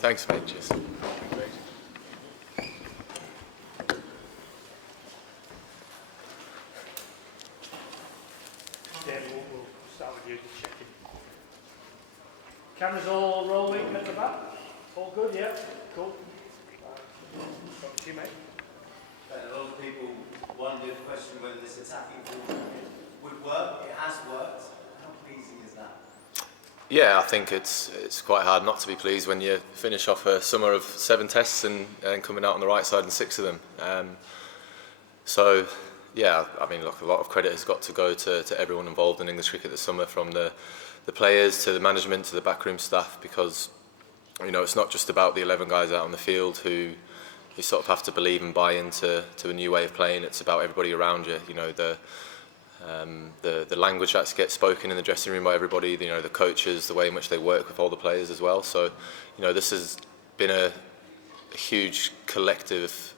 Thanks, mate. Cheers. We'll start with you to check in. Cameras all rolling at the back? All good, yeah? Cool. Talk to you, mate. A lot of people wondered, question whether this attacking form would work. It has worked. How pleasing is that? Yeah, I think it's quite hard not to be pleased when you finish off a summer of 7 tests and coming out on the right side in 6 of them. So, yeah, I mean, look, a lot of credit has got to go to everyone involved in English cricket this summer, from the players to the management to the backroom staff, because, you know, it's not just about the 11 guys out on the field who sort of have to believe and buy into a new way of playing. It's about everybody around you. You know, the language that gets spoken in the dressing room by everybody. You know, the coaches, the way in which they work with all the players as well. So, you know, this has been a huge collective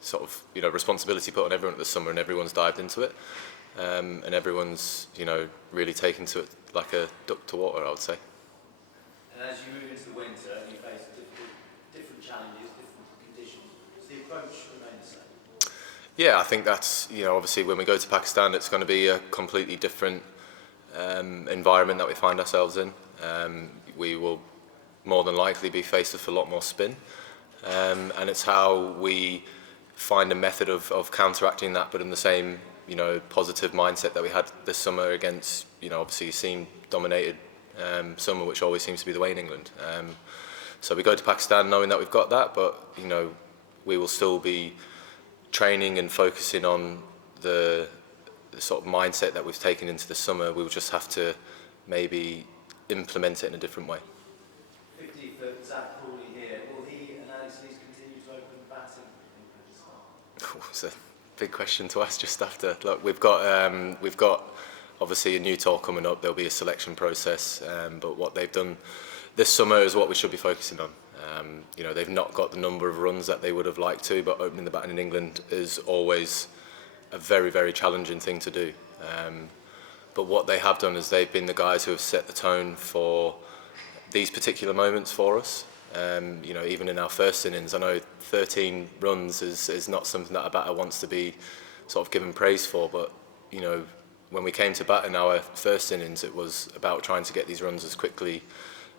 sort of, you know, responsibility put on everyone this summer, and everyone's dived into it, and everyone's, you know, really taken to it like a duck to water, I would say. And as you move into the winter, you face different challenges, different conditions. Does the approach remain the same? Yeah, I think that's, you know, obviously when we go to Pakistan, it's going to be a completely different environment that we find ourselves in. We will more than likely be faced with a lot more spin, and it's how we find a method of counteracting that, but in the same, you know, positive mindset that we had this summer against, you know, obviously seam dominated summer, which always seems to be the way in England. So we go to Pakistan knowing that we've got that, but, you know, we will still be training and focusing on the sort of mindset that we've taken into the summer. We will just have to maybe implement it in a different way. 50 for Zach Crawley here. Will he and Alex Lees continue to open batting in Pakistan? It's a big question to ask just after. Look, we've got obviously a new tour coming up. There'll be a selection process, but what they've done this summer is what we should be focusing on. You know, they've not got the number of runs that they would have liked to, but opening the batting in England is always a very, very challenging thing to do. But what they have done is they've been the guys who have set the tone for these particular moments for us. You know, even in our first innings, I know 13 runs is not something that a batter wants to be sort of given praise for, but, you know, when we came to bat in our first innings, it was about trying to get these runs as quickly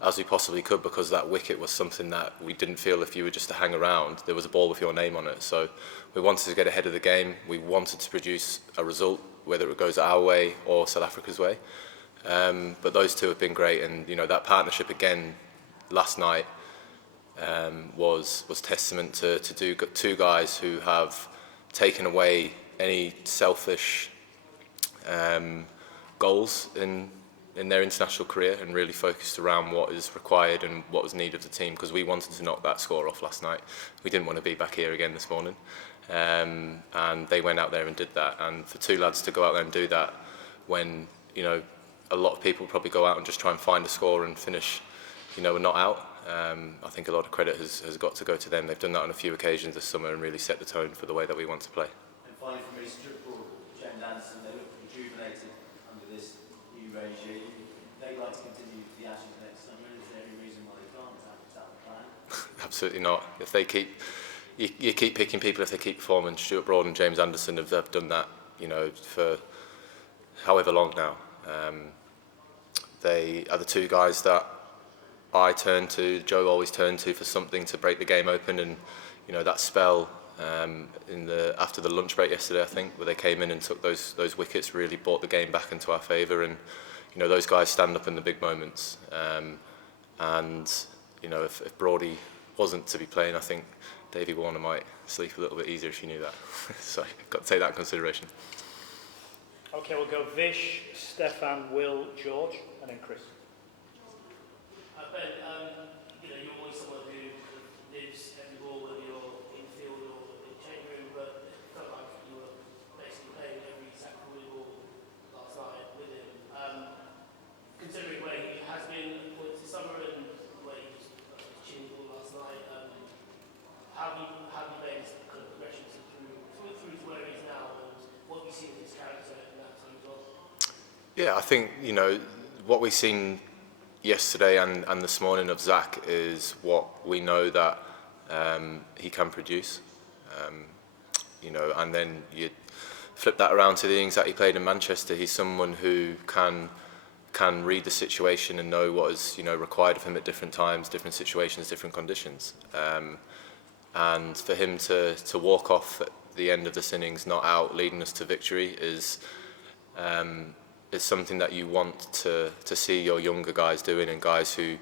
as we possibly could, because that wicket was something that we didn't feel, if you were just to hang around, there was a ball with your name on it. So we wanted to get ahead of the game. We wanted to produce a result, whether it goes our way or South Africa's way. But those two have been great, and, you know, that partnership again last night was testament to two guys who have taken away any selfish goals in their international career and really focused around what is required and what was needed of the team, because we wanted to knock that score off last night. We didn't want to be back here again this morning, and they went out there and did that. And for two lads to go out there and do that when, you know, a lot of people probably go out and just try and find a score and finish, you know, not out. I think a lot of credit has got to go to them. They've done that on a few occasions this summer and really set the tone for the way that we want to play. And finally, from me, James Anderson, they look rejuvenated under this new regime. They'd like to continue the Ashes next summer. Is there any reason why they can't? Is that the plan? Absolutely not. If they keep, you keep picking people if they keep performing. Stuart Broad and James Anderson have done that, you know, for however long now. They are the two guys that I turn to, Joe always turned to for something to break the game open, and, you know, that spell after the lunch break yesterday, I think, where they came in and took those wickets, really brought the game back into our favour. And, you know, those guys stand up in the big moments. And, you know, if Broady wasn't to be playing, I think Davey Warner might sleep a little bit easier if you knew that. So you've got to take that in consideration. Okay, we'll go Vish, Stefan, Will, George, and then Chris. Ben, you know, you're always someone who lives every ball, whether you're in field or in change room, but it felt like you were basically playing every Zach Crawley ball last night with him. Considering where he has been for the summer and the way he was chinning the ball last night, how have you made this kind of progression through to where he is now, and what have you seen of his character in that time as well? Yeah, I think, you know, what we've seen yesterday and this morning of Zach is what we know that he can produce. And then you flip that around to the innings that he played in Manchester. He's someone who can read the situation and know what is required of him at different times, different situations, different conditions. And for him to walk off at the end of this innings not out, leading us to victory is something that you want to see your younger guys doing, and guys who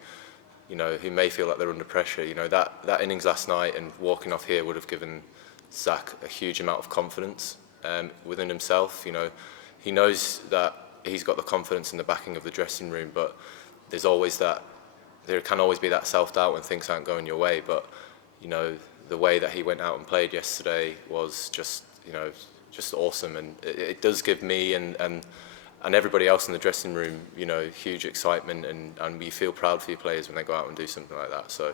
who may feel like they're under pressure. That innings last night and walking off here would have given Zach a huge amount of confidence within himself. He knows that he's got the confidence and the backing of the dressing room, but there can always be that self-doubt when things aren't going your way. But the way that he went out and played yesterday was just awesome, and it does give me and everybody else in the dressing room huge excitement, and we feel proud for your players when they go out and do something like that. So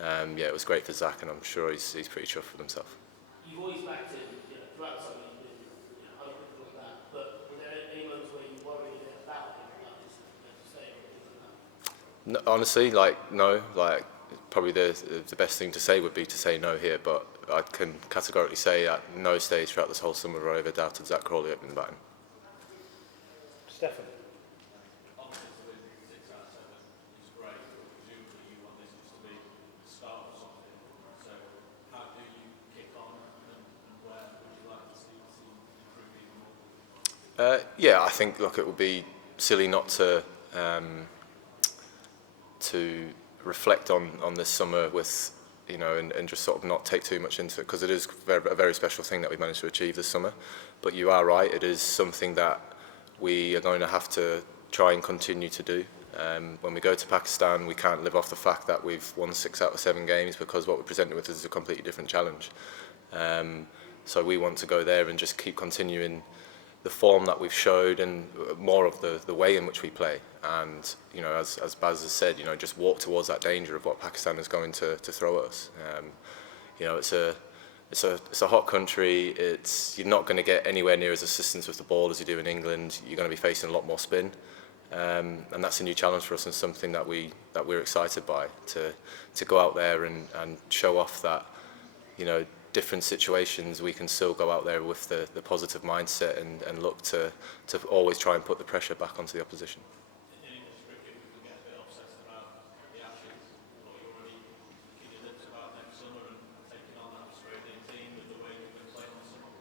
it was great for Zach, and I'm sure he's pretty chuffed with himself. You've always backed him, throughout the summer you've been open with that, but were there any moments where you worried a bit about him, about his stay or anything like that? No, honestly, no. Probably the best thing to say would be to say no here, but I can categorically say at no stage throughout this whole summer have I ever doubted Zach Crawley opening the batting. Stefan. Obviously, to win 6 out of 7 is great, but presumably you want this just to be the start of something. So, how do you kick on, and where would you like to see the team improve even more? I think it would be silly not to reflect on this summer with and just sort of not take too much into it, because it is a very special thing that we've managed to achieve this summer. But you are right, it is something that we are going to have to try and continue to do. When we go to Pakistan, we can't live off the fact that we've won 6 out of 7 games, because what we're presented with is a completely different challenge. So we want to go there and just keep continuing the form that we've showed, and more of the way in which we play. And as Baz has said, just walk towards that danger of what Pakistan is going to throw at us. It's a hot country. You're not going to get anywhere near as assistance with the ball as you do in England. You're going to be facing a lot more spin, and that's a new challenge for us, and something that we're excited by, to go out there and show off that different situations we can still go out there with the positive mindset and look to always try and put the pressure back onto the opposition. In English cricket, we can get a bit obsessed about the Ashes. What you're already kicking your lips about next summer and taking on that Australian team with the way you've been playing this summer?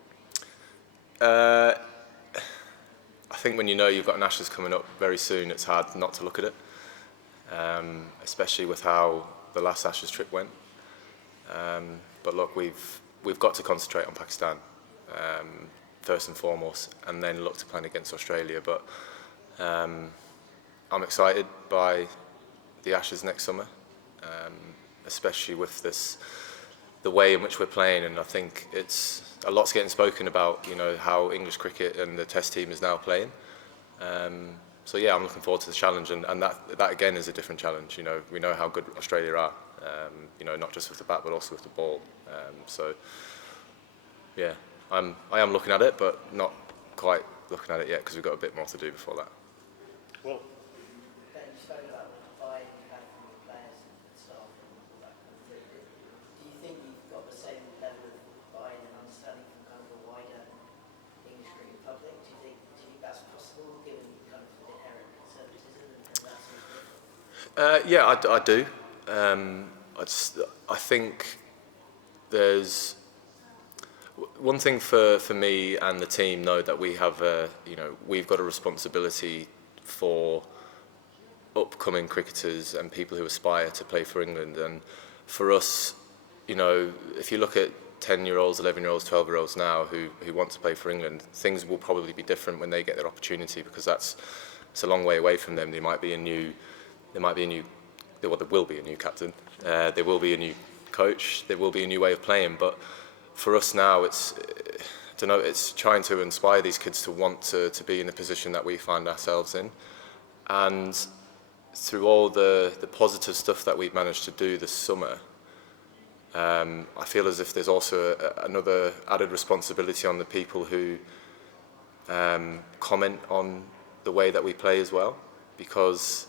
I think when you've got an Ashes coming up very soon, it's hard not to look at it, especially with how the last Ashes trip went. But look, we've got to concentrate on Pakistan first and foremost, and then look to plan against Australia. But I'm excited by the Ashes next summer, especially with the way in which we're playing, and I think it's a lot's getting spoken about. How English cricket and the Test team is now playing. So I'm looking forward to the challenge, and that again is a different challenge. We know how good Australia are. Not just with the bat but also with the ball. I am looking at it, but not quite looking at it yet, because we've got a bit more to do before that. Well, Ben, you spoke about buying back from your players and staff and all that kind of thing. Do you think you've got the same level of buying and understanding from kind of the wider English cricket public? Do you think that's possible, given kind of inherent conservatism and that sort of thing? I do. I think there's one thing for me and the team, know that we have we've got a responsibility for upcoming cricketers and people who aspire to play for England. And for us, if you look at 10-year-olds, 11-year-olds, 12-year-olds now who want to play for England, things will probably be different when they get their opportunity, because it's a long way away from them. There will be a new captain. There will be a new coach. There will be a new way of playing. But for us now, it's trying to inspire these kids to want to be in the position that we find ourselves in. And through all the positive stuff that we've managed to do this summer, I feel as if there's also another added responsibility on the people who comment on the way that we play as well, because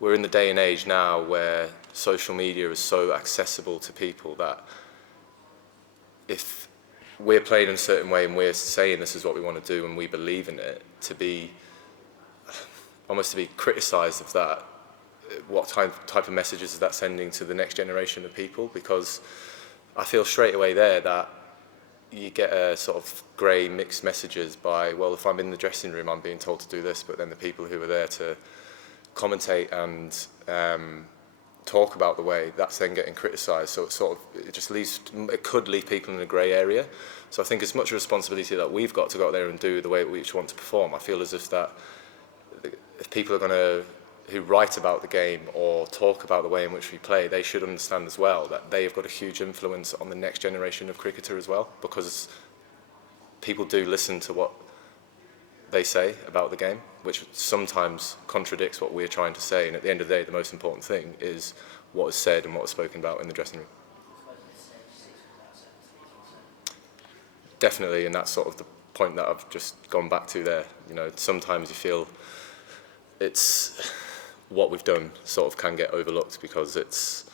we're in the day and age now where social media is so accessible to people that if we're playing in a certain way and we're saying this is what we want to do and we believe in it, to be criticised of that, what type of messages is that sending to the next generation of people? Because I feel straight away there that you get a sort of grey mixed messages by, well, if I'm in the dressing room I'm being told to do this, but then the people who are there to commentate and talk about the way, that's then getting criticised. So it could leave people in a grey area. So I think it's much a responsibility that we've got to go out there and do the way we each want to perform. I feel as if that if people are going to who write about the game or talk about the way in which we play, they should understand as well that they have got a huge influence on the next generation of cricketer as well, because people do listen to what they say about the game, which sometimes contradicts what we're trying to say. And at the end of the day, the most important thing is what is said and what is spoken about in the dressing room. Definitely, and that's sort of the point that I've just gone back to there. You know, sometimes you feel it's what we've done sort of can get overlooked because it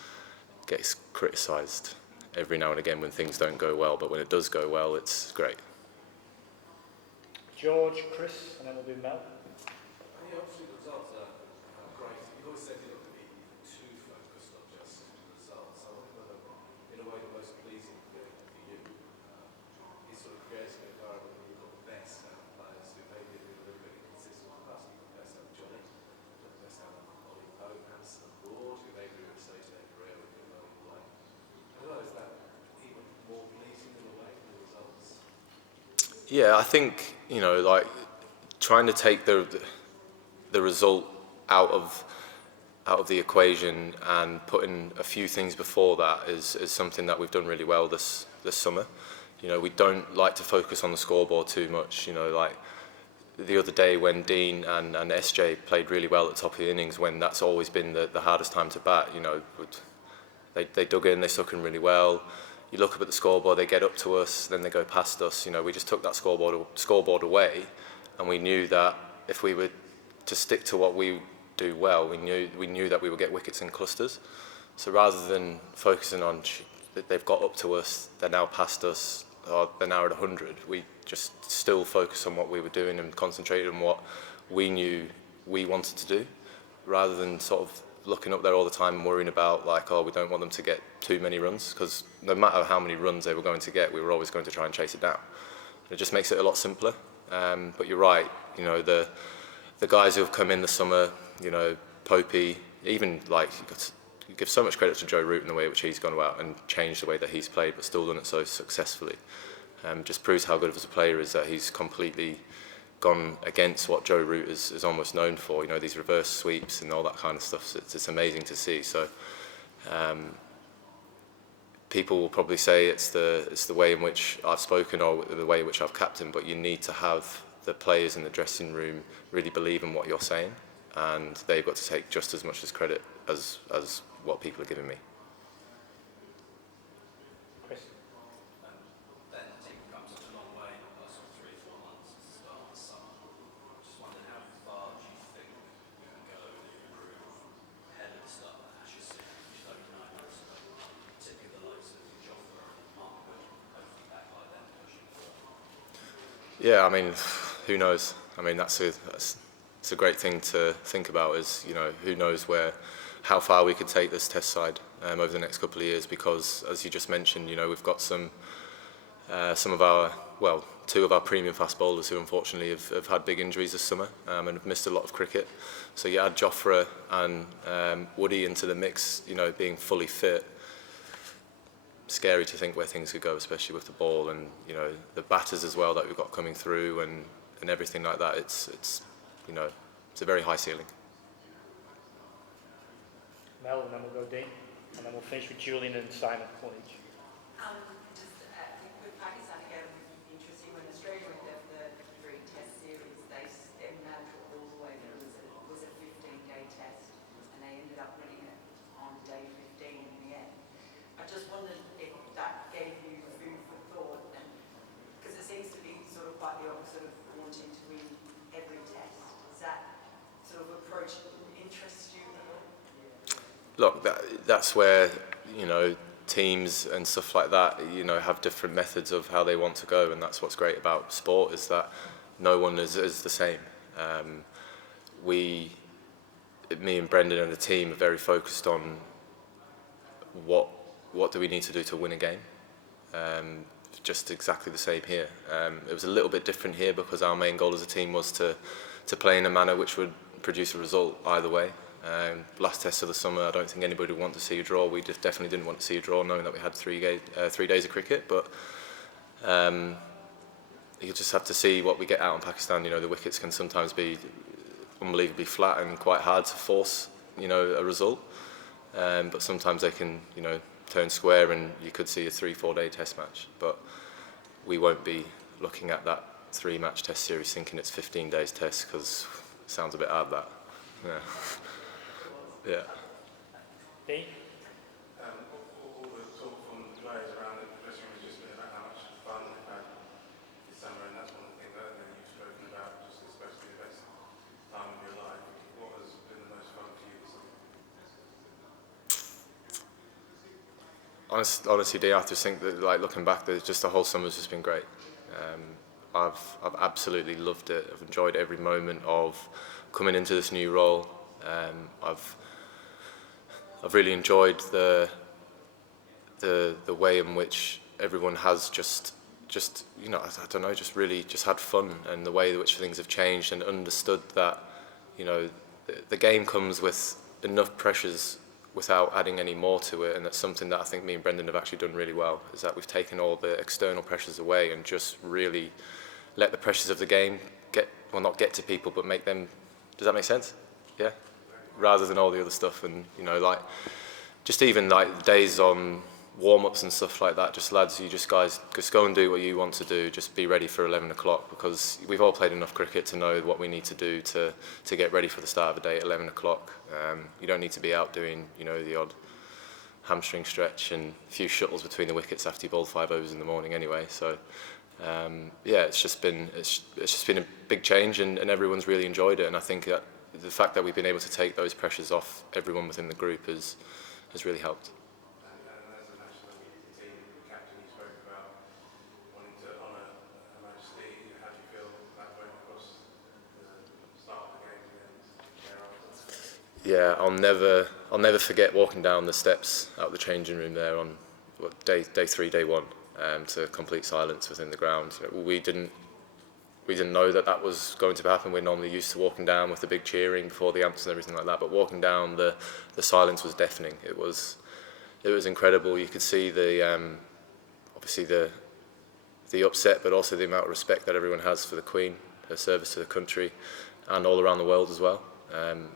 gets criticised every now and again when things don't go well, but when it does go well, it's great. George, Chris, and then we'll do Mel. Obviously the results are great. You've always said you're not going to be too focused on just the results. I wonder whether, in a way, the most pleasing thing for you is sort of creating an environment where you've got the best out of players who maybe have been a little bit inconsistent in the past. You've got the best out of Johnny, you've got the best out of Ollie Pope, Hanson and Ward, who maybe are at a stage in their career where they're going away. I don't know, is that even more pleasing in a way than the results? Yeah, I think, you know, like trying to take the result out of the equation and putting a few things before that is something that we've done really well this summer. You know, we don't like to focus on the scoreboard too much. You know, like the other day when Dean and SJ played really well at the top of the innings, when that's always been the hardest time to bat. You know, they dug in, they stuck in really well. You look up at the scoreboard, they get up to us, then they go past us. You know, we just took that scoreboard away, and we knew that if we were to stick to what we do well, we knew that we would get wickets in clusters. So rather than focusing on that they've got up to us, they're now past us, or they're now at 100, we just still focus on what we were doing and concentrated on what we knew we wanted to do, rather than sort of looking up there all the time and worrying about like, oh, we don't want them to get too many runs, because no matter how many runs they were going to get, we were always going to try and chase it down. It just makes it a lot simpler. But you're right, you know, the guys who have come in the summer, you know, Popey, even like you give so much credit to Joe Root in the way in which he's gone out and changed the way that he's played, but still done it so successfully. Just proves how good of a player is that he's completely gone against what Joe Root is almost known for, you know, these reverse sweeps and all that kind of stuff. So it's amazing to see. So people will probably say it's the way in which I've spoken or the way in which I've captained, but you need to have the players in the dressing room really believe in what you're saying, and they've got to take just as much as credit as what people are giving me. Chris. Ben, the team come such a long way in the last 3-4 months since the start of the summer. Just wondering how far do you think you can go and improve ahead of the start of the Ashes season, which is only 9 months away, particularly the likes of Jofra and Margaret, hopefully back by then pushing forward? Yeah, I mean, who knows? I mean, it's a great thing to think about. Is, you know, who knows how far we could take this Test side over the next couple of years, because as you just mentioned, you know, we've got some of our, well, 2 of our premium fast bowlers who unfortunately have had big injuries this summer and have missed a lot of cricket. So you add Jofra and Woody into the mix, you know, being fully fit. Scary to think where things could go, especially with the ball and, you know, the batters as well that we've got coming through and everything like that. It's you know, it's a very high ceiling. Mel, and then we'll go Dean, and then we'll finish with Julian and Simon, one each. With Pakistan again, interesting when Australia went there for the 3 Test series, their mantra all the way through was a 15-day test, and they ended up winning it on day 15 in the end. I just wondered if that gave you food for thought, because it seems to be sort of quite the opposite of wanting to win every test. Does that sort of approach interest you at all? look, that's where, you know, teams and stuff like that, you know, have different methods of how they want to go, and that's what's great about sport, is that no one is the same. Me and Brendan and the team are very focused on what do we need to do to win a game. Just exactly the same here. It was a little bit different here because our main goal as a team was to play in a manner which would produce a result either way. Last test of the summer, I don't think anybody would want to see a draw. We just definitely didn't want to see a draw, knowing that we had 3 days of cricket. But you just have to see what we get out in Pakistan. You know, the wickets can sometimes be unbelievably flat and quite hard to force, you know, a result. But sometimes they can, you know, turn square, and you could see a 3-4 day test match. But we won't be looking at that 3-match test series thinking it's 15 days test, because it sounds a bit hard, that. Yeah. Yeah. Dean? All the talk from the players around the dressing room has just been about how much fun they've had this summer, and that's one of the things that you've spoken about, just it's supposed to be the best time of your life. What has been the most fun for you this summer? Honestly, Dee, I just think that, like, looking back, just the whole summer's just been great. I've absolutely loved it. I've enjoyed every moment of coming into this new role. I've really enjoyed the way in which everyone has just you know, I don't know, just really just had fun, and the way in which things have changed, and understood that, you know, the game comes with enough pressures without adding any more to it, and that's something that I think me and Brendan have actually done really well, is that we've taken all the external pressures away and just really let the pressures of the game not get to people, but make them. Does that make sense? Yeah. Rather than all the other stuff, and, you know, like, just even like days on warm-ups and stuff like that, just lads, guys just go and do what you want to do, just be ready for 11 o'clock, because we've all played enough cricket to know what we need to do to get ready for the start of a day at 11 o'clock. You don't need to be out doing, you know, the odd hamstring stretch and a few shuttles between the wickets after you bowled 5 overs in the morning anyway. So yeah, it's just been a big change, and everyone's really enjoyed it, and I think that the fact that we've been able to take those pressures off everyone within the group has really helped. And as a national team captain, you spoke about wanting to honour Her Majesty. How do you feel that went across the start of the game and thereafter? Yeah, I'll never forget walking down the steps out of the changing room there on day 3, day 1, to complete silence within the ground. You know, we didn't know that was going to happen. We're normally used to walking down with the big cheering before the anthems and everything like that, but walking down, the silence was deafening. It was incredible. You could see obviously the upset, but also the amount of respect that everyone has for the Queen, her service to the country, and all around the world as well. And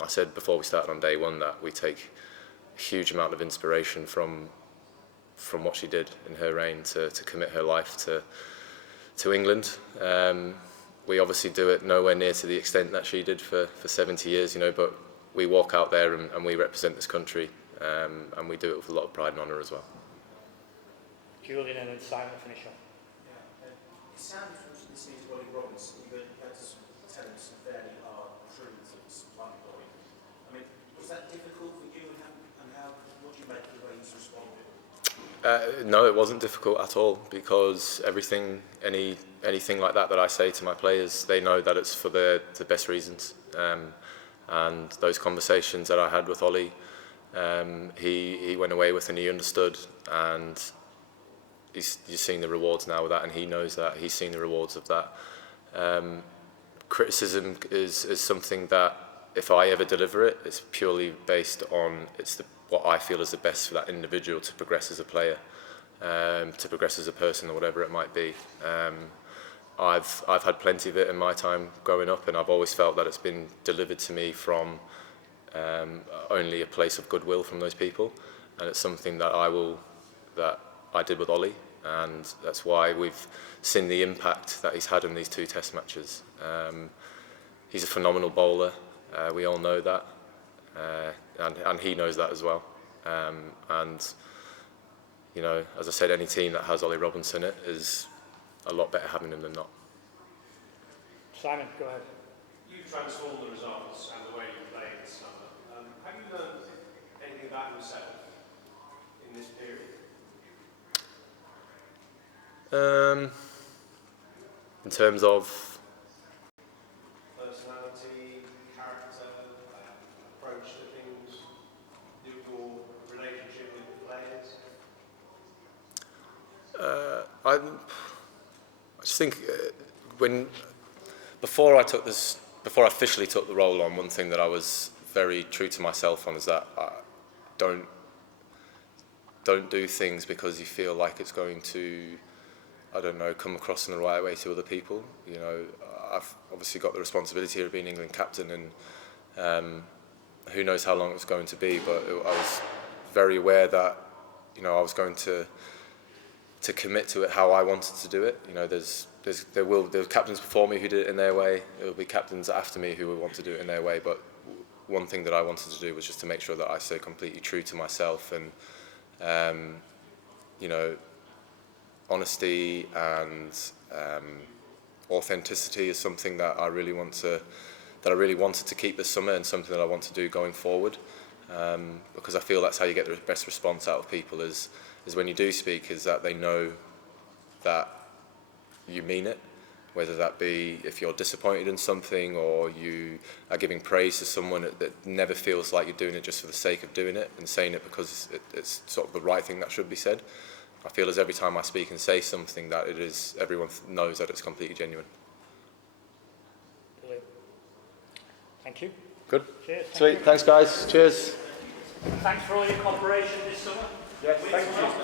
I said before we started on day 1 that we take a huge amount of inspiration from what she did in her reign to commit her life to England. We obviously do it nowhere near to the extent that she did for 70 years, you know, but we walk out there and we represent this country, and we do it with a lot of pride and honour as well. Julian, and then Simon finish off. Yeah, it sounded from listening to Ollie Robinson that you had to tell him some fairly hard truths at one point. I mean, was that difficult for you, and what do you make of the way he's responded? No, it wasn't difficult at all, because anything like that I say to my players, they know that it's for the best reasons. And those conversations that I had with Ollie, he went away with, and he understood, and he's seen the rewards now with that, and he knows that. He's seen the rewards of that. Criticism is something that, if I ever deliver it, it's purely based on what I feel is the best for that individual to progress as a player, to progress as a person, or whatever it might be. I've had plenty of it in my time growing up, and I've always felt that it's been delivered to me from only a place of goodwill from those people, and it's something that I did with Ollie, and that's why we've seen the impact that he's had in these 2 test matches. He's a phenomenal bowler. We all know that. And he knows that as well. And, you know, as I said, any team that has Ollie Robinson in it is a lot better having him than not. Simon, go ahead. You've transformed the results and the way you play this summer. Have you learned about yourself in this period? In terms of Personality, character, approach to things, your relationship with the players? I just think before I officially took the role on, one thing that I was very true to myself on is that I don't do things because you feel like it's going to, I don't know, come across in the right way to other people. You know, I've obviously got the responsibility here of being England captain, and who knows how long it was going to be, but I was very aware that, you know, I was going to commit to it how I wanted to do it. You know, there will be captains before me who did it in their way. There will be captains after me who will want to do it in their way. But one thing that I wanted to do was just to make sure that I stay completely true to myself, and you know, honesty and authenticity is something that I really wanted to keep this summer, and something that I want to do going forward. Because I feel that's how you get the best response out of people is when you do speak, is that they know that you mean it, whether that be if you're disappointed in something or you are giving praise to someone, that never feels like you're doing it just for the sake of doing it and saying it because it's sort of the right thing that should be said. I feel as every time I speak and say something that everyone knows that it's completely genuine. Brilliant. Thank you. Good. Cheers. Sweet. Thanks, guys. Cheers. Thanks for all your cooperation this summer. Yes, thank you.